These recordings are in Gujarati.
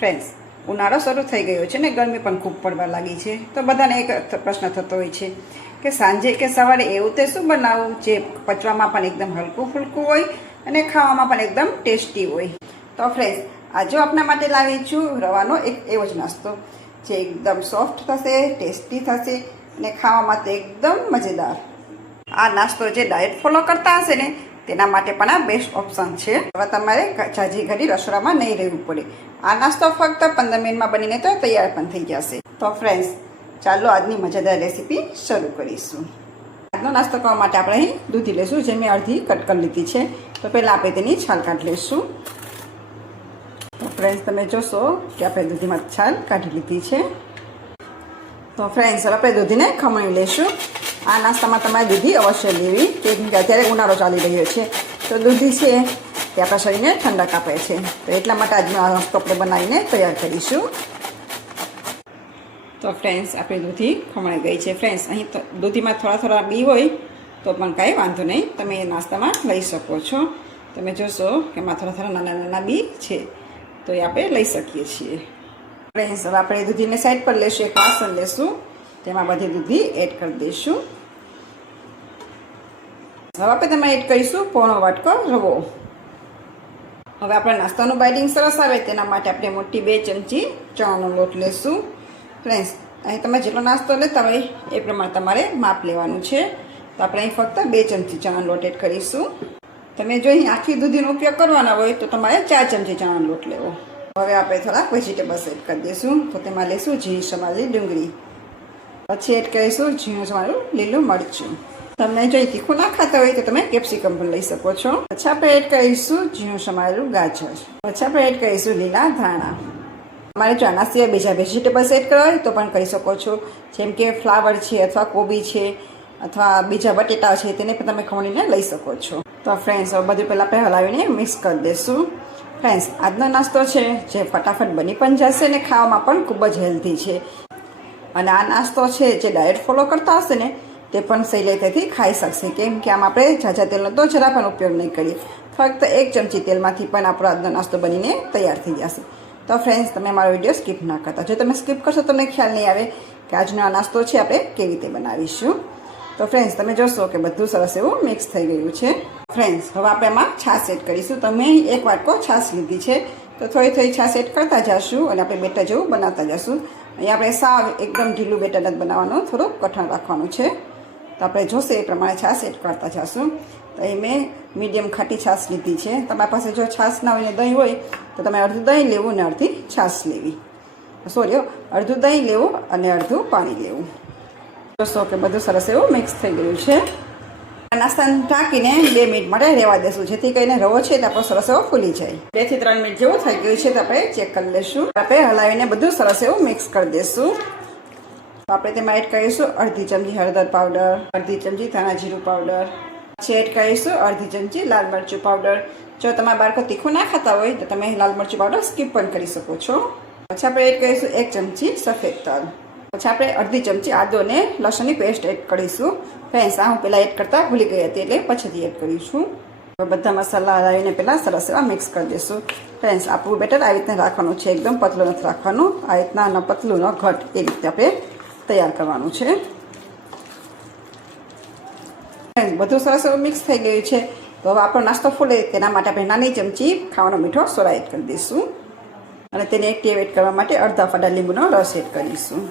ફ્રેન્ડ્સ, ઉનાળો શરૂ થઈ ગયો છે ને ગરમી પણ ખૂબ પડવા લાગી છે. તો બધાને એક પ્રશ્ન થતો હોય છે કે સાંજે કે સવારે એવું તે શું બનાવવું જે પચવામાં પણ એકદમ હલકું ફૂલકું હોય અને ખાવામાં પણ એકદમ ટેસ્ટી હોય. તો ફ્રેન્ડ્સ, આજે આપના માટે લાવી છું રવાનો એક એવો જ નાસ્તો જે એકદમ સોફ્ટ થશે, ટેસ્ટી થશે અને ખાવામાં તો એકદમ મજેદાર. આ નાસ્તો જે ડાયટ ફોલો કરતા હશે ને તેના માટે પણ આ બેસ્ટ ઓપ્શન છે. હવે તમારે જાજી ઘડી રસોડામાં નહીં રહેવું પડે. આ નાસ્તો ફક્ત 15 મિનિટમાં બનીને તો તૈયાર પણ થઈ જશે. તો ફ્રેન્ડ્સ, ચાલો આજની મજેદાર રેસીપી શરૂ કરીશું. આજનો નાસ્તો કરવા માટે આપણે અહીં દૂધી લઈશું, જે મેં અડધી કટ કરી લીધી છે. તો પહેલાં આપણે તેની છાલ કાઢી લઈશું. તો ફ્રેન્ડ્સ, તમે જોશો કે આપણે દૂધીમાં છાલ કાઢી લીધી છે. તો ફ્રેન્ડ્સ, હવે આપણે દૂધીને ખમણી લઈશું. આ નાસ્તામાં તમારે દૂધી અવશ્ય લેવી, કેમ કે અત્યારે ઉનાળો ચાલી રહ્યો છે. તો દૂધી છે તે આપણા શરીરને ઠંડક આપે છે. તો એટલા માટે આજનો આ નાસ્તો આપણે બનાવીને તૈયાર કરીશું. તો ફ્રેન્ડ્સ, આપણી દૂધી ખમણાઈ ગઈ છે. ફ્રેન્ડ્સ, અહીં તો દૂધીમાં થોડા બી હોય તો પણ કાંઈ વાંધો નહીં, તમે એ નાસ્તામાં લઈ શકો છો. તમે જોશો કે એમાં થોડા નાના બી છે, તો એ આપણે લઈ શકીએ છીએ. ફ્રેન્ડ્સ, હવે આપણે દૂધીને સાઈડ પર લઈશું. એક વાસણ લેશું, તેમાં બધી દૂધી એડ કરી દઈશું. હવે આપણે તેમાં એડ કરીશું પોણો વાટકો રવો. હવે આપણે નાસ્તાનું બાઇડિંગ સરસ આવે તેના માટે આપણે મોટી 2 ચમચી ચણાનો લોટ લેશું. ફ્રેન્ડ્સ, અહીં તમે જેટલો નાસ્તો લેતા હોય એ પ્રમાણે તમારે માપ લેવાનું છે. તો આપણે અહીં ફક્ત 2 ચમચી ચણાનો લોટ એડ કરીશું. તમે જો અહીં આખી દૂધીનો ઉપયોગ કરવાના હોય તો તમારે 4 ચમચી ચણાનો લોટ લેવો. હવે આપણે થોડાક વેજીટેબલ્સ એડ કરી દઈશું. તો તેમાં લઈશું ઝીણી સમારેલી ડુંગળી, પછી એડ કરીશું ઝીણું સમારેલું લીલું મરચું. તમને જો તીખું ના ખાતા હોય તો તમે કેપ્સિકમ પણ લઈ શકો છો. પછી આપણે એડ કરીશું ઝીણું સમારેલું ગાજર. પછી આપણે એડ કરીશું લીલા ધાણા. તમારે જો આના સિવાય બીજા વેજીટેબલ્સ એડ કરવા હોય તો પણ કરી શકો છો, જેમ કે ફ્લાવર છે અથવા કોબી છે અથવા બીજા બટેટા છે, તેને પણ તમે ખમણીને લઈ શકો છો. તો ફ્રેન્ડ્સ, હવે બધું પહેલાં આપણે હલાવીને મિક્સ કરી દઈશું. ફ્રેન્ડ્સ, આજનો નાસ્તો છે જે ફટાફટ બની પણ જશે અને ખાવામાં પણ ખૂબ જ હેલ્ધી છે. અને આ નાસ્તો છે જે ડાયટ ફોલો કરતા હશે ને તે પણ સહેલાઈથી ખાઈ શકશે, કેમ કે આમ આપણે ઝાઝા તેલનો તો જરા પણ ઉપયોગ નહીં કરીએ. ફક્ત 1 ચમચી તેલમાંથી પણ આપણો આજનો નાસ્તો બનીને તૈયાર થઈ જશે. તો ફ્રેન્ડ્સ, તમે મારો વિડીયો સ્કીપ ના કરતા. જો તમે સ્કીપ કરશો તમને ખ્યાલ નહીં આવે કે આજનો આ નાસ્તો છે આપણે કેવી રીતે બનાવીશું. તો ફ્રેન્ડ્સ, તમે જોશો કે બધું સરસ એવું મિક્સ થઈ ગયું છે. ફ્રેન્ડ્સ, હવે આપણે એમાં છાશ એડ કરીશું. તમે 1 વાટકો છાશ લીધી છે, તો થોડી છાશ એડ કરતા જઈશું અને આપણે બેટર જેવું બનાવતા જઈશું. અહીં આપણે સાવ એકદમ ઢીલું બેટર નથી બનાવવાનું, થોડુંક કઠણ રાખવાનું છે. તો આપણે જોશે એ પ્રમાણે છાશ એડ કરતા જઈશું. તો અહીં મેં મીડિયમ ખાટી છાશ લીધી છે. તમારી પાસે જો છાશ ના હોય ને દહીં હોય તો તમે અડધું દહીં લેવું અને અડધી છાશ લેવી. અડધું દહીં લેવું અને અડધું પાણી લેવું. જોશો કે બધું સરસ એવું મિક્સ થઈ ગયું છે. નાસ્તાને ઢાંકીને 2 મિનિટ માટે રહેવા દેશું, જેથી કરીને રવો છે તે આપણો સરસ એવો ફૂલી જાય. 2 થી 3 મિનિટ જેવું થઈ ગયું છે તો આપણે ચેક કરી લઈશું. આપણે હલાવીને બધું સરસ એવું મિક્સ કરી દઈશું. તો આપણે તેમાં એડ કરીશું અડધી ચમચી હળદર પાવડર, અડધી ચમચી ધાણા જીરું પાવડર, પછી એડ કરીશું અડધી ચમચી લાલ મરચું પાવડર. જો તમારા બાળકો તીખું ના ખાતા હોય તો તમે લાલ મરચું પાવડર સ્કીપ પણ કરી શકો છો. પછી આપણે એડ કરીશું 1 ચમચી સફેદ તલ. પછી આપણે અડધી ચમચી આદુ અને લસણની પેસ્ટ એડ કરીશું. ફ્રેન્ડ્સ, આ હું પહેલાં એડ કરતાં ભૂલી ગઈ હતી એટલે પછીથી એડ કરીશું. બધા મસાલા હલાવીને પહેલાં સરસ એવા મિક્સ કરી દઈશું. ફ્રેન્ડ્સ, આપણું બેટર આ રીતના રાખવાનું છે, એકદમ પતલું નથી રાખવાનું. આ રીતના ન પતલું ન ઘટ એ રીતે આપણે તૈયાર કરવાનું છે. બધું સરસ એવું મિક્સ થઈ ગયું છે. તો હવે આપણો નાસ્તો ફૂલે તેના માટે આપણે નાની ચમચી ખાવાનો મીઠો સોડા એડ કરી દઈશું અને તેને એક્ટિવેટ કરવા માટે અડધા ફાડા લીંબુનો રસ એડ કરીશું.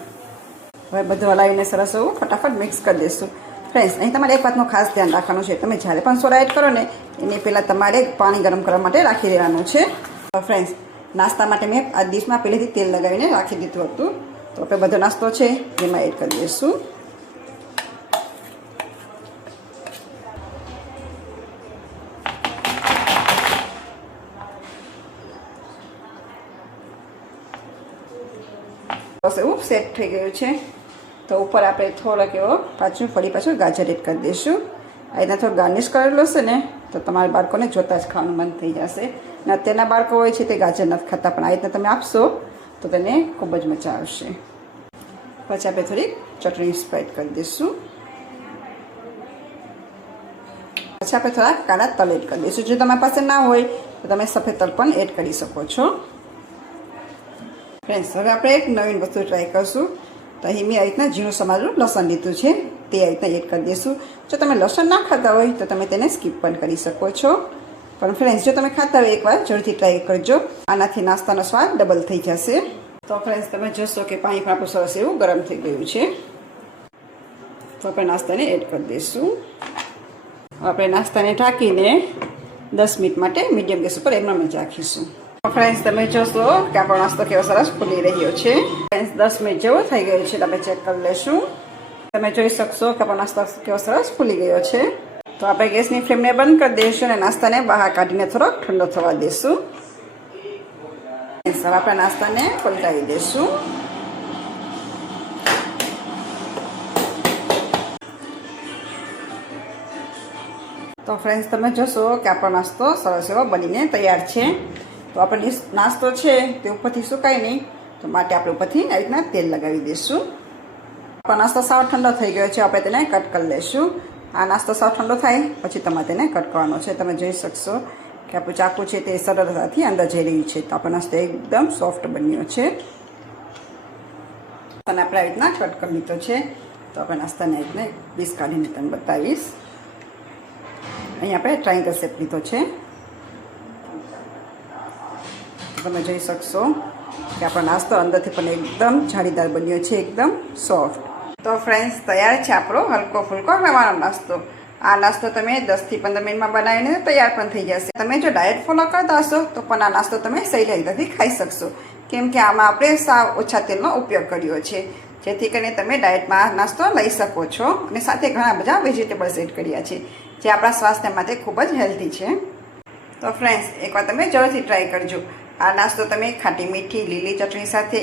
હવે બધું હલાવીને સરસ એવું ફટાફટ મિક્સ કરી દઈશું. ફ્રેન્ડ્સ, અહીં તમારે એક વાતનું ખાસ ધ્યાન રાખવાનું છે, તમે જ્યારે પણ સોડા એડ કરો ને એની પહેલાં તમારે પાણી ગરમ કરવા માટે રાખી દેવાનું છે. તો ફ્રેન્ડ્સ, નાસ્તા માટે મેં આ ડીશમાં પહેલેથી તેલ લગાવીને રાખી દીધું હતું. તો આપણે બધો નાસ્તો છે એમાં એડ કરી દઈશું. બસ એવું સેટ થઈ ગયું છે. તો ઉપર આપણે થોડોક એવો પાછું ગાજર એડ કરી દઈશું. આ રીતના થોડું ગાર્નિશ કરેલું હશે ને તો તમારા બાળકોને જોતાં જ ખાવાનું મન થઈ જશે. અને અત્યારના બાળકો હોય છે તે ગાજર નથી ખાતા, પણ આ રીતના તમે આપશો તો તેને ખૂબ જ મજા આવશે. પછી આપણે થોડીક ચટણી સ્પ્રેડ કરી દઈશું. પછી આપણે થોડા કાળા તલ એડ કરી દઈશું. જો તમારી પાસે ના હોય તો તમે સફેદ તલ પણ એડ કરી શકો છો. ફ્રેન્ડ્સ, હવે આપણે એક નવીન વસ્તુ ટ્રાય કરશું. તો અહીં મેં આવી રીતના ઝીણું સમારેલું લસણ લીધું છે, તે આવી રીતના એડ કરી દઈશું. જો તમે લસણ ના ખાતા હોય તો તમે તેને સ્કીપ પણ કરી શકો છો. પણ ફ્રેન્ડ્સ, જો તમે ખાતા હોય એકવાર જરૂરથી ટ્રાય કરજો. આનાથી નાસ્તાનો સ્વાદ ડબલ થઈ જશે. તો ફ્રેન્ડ્સ, તમે જોશો કે પાણી પણ આપણું સરસ એવું ગરમ થઈ ગયું છે. તો આપણે નાસ્તાને એડ કરી દઈશું. આપણે નાસ્તાને ઢાંકીને 10 મિનિટ માટે મીડિયમ ગેસ ઉપર એમનામ જ રાખીશું. ફ્રેન્ડ્સ, તમે જોશો કે આપણો નાસ્તો કેવો સરસ ફૂલી રહ્યો છે. ફ્રેન્ડ્સ, 10 મિનિટ જેવો થઈ ગયો છે. આપણે ચેક કરી લઈશું. તમે જોઈ શકશો કે આપણો નાસ્તો કેવો સરસ ફૂલી ગયો છે. તો આપણે ગેસની ફ્લેમને બંધ કરી દઈશું અને નાસ્તાને બહાર કાઢીને થોડોક ઠંડો થવા દઈશું. હવે આપણે નાસ્તાને પલટાવી દઈશું. તો ફ્રેન્ડ્સ, તમે જોશો કે આપણો નાસ્તો સરસ એવો બનીને તૈયાર છે. તો આપણે નાસ્તો છે તે ઉપરથી સુકાય નહીં, તો માટે આપણે ઉપરથી આ રીતના તેલ લગાવી દઈશું. આપણો નાસ્તો સાવ ઠંડો થઈ ગયો છે. આપણે તેને કટ કરી લઈશું. આ નાસ્તો સાવ ઠંડો થાય પછી તમારે તેને કટ કરવાનો છે. તમે જોઈ શકશો કે આપણું ચાકુ છે તે સરળતાથી અંદર જઈ રહ્યું છે. તો આપણો નાસ્તો એકદમ સોફ્ટ બન્યો છે અને આપણે આ રીતના કટ કરી લીધો છે. તો આપણે નાસ્તાને આ રીતના પીસ કાઢીને તમને બતાવીશ. અહીં આપણે ટ્રાયંગલ શેપ લીધો છે. તમે જોઈ શકશો કે આપણો નાસ્તો અંદરથી પણ એકદમ જાળીદાર બન્યો છે, એકદમ સોફ્ટ. તો ફ્રેન્ડ્સ, તૈયાર છે આપણો હલકો ફૂલકો રવાનો નાસ્તો. આ નાસ્તો તમે 10થી 15 મિનિટમાં બનાવીને તૈયાર પણ થઈ જશે. તમે જો ડાયટ ફોલો કરતા હશો તો પણ આ નાસ્તો તમે સહેલાઈથી ખાઈ શકશો, કેમ કે આમાં આપણે સાવ ઓછા તેલનો ઉપયોગ કર્યો છે, જેથી કરીને તમે ડાયટમાં આ નાસ્તો લઈ શકો છો. અને સાથે ઘણા બધા વેજીટેબલ્સ એડ કર્યા છે, જે આપણા સ્વાસ્થ્ય માટે ખૂબ જ હેલ્ધી છે. તો ફ્રેન્ડ્સ, એકવાર તમે જરૂરથી ટ્રાય કરજો. આ નાસ્તો તમે ખાટી મીઠી લીલી ચટણી સાથે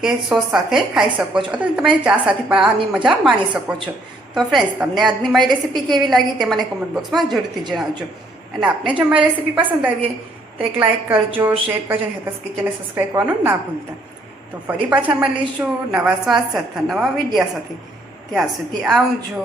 કે સોસ સાથે ખાઈ શકો છો, અથવા તમે ચા સાથે પણ આની મજા માણી શકો છો. તો ફ્રેન્ડ્સ, તમને આજની મારી રેસીપી કેવી લાગી તે મને કોમેન્ટ બોક્સમાં જરૂરથી જણાવજો. અને આપને જો મારી રેસીપી પસંદ આવી તો એક લાઇક કરજો, શેર કરજો અને હેતસ કિચનને સબસ્ક્રાઈબ કરવાનું ના ભૂલતા. તો ફરી પાછા મળીશું નવા સ્વાદ સાથે, નવા વિડીયા સાથે. ત્યાં સુધી આવજો.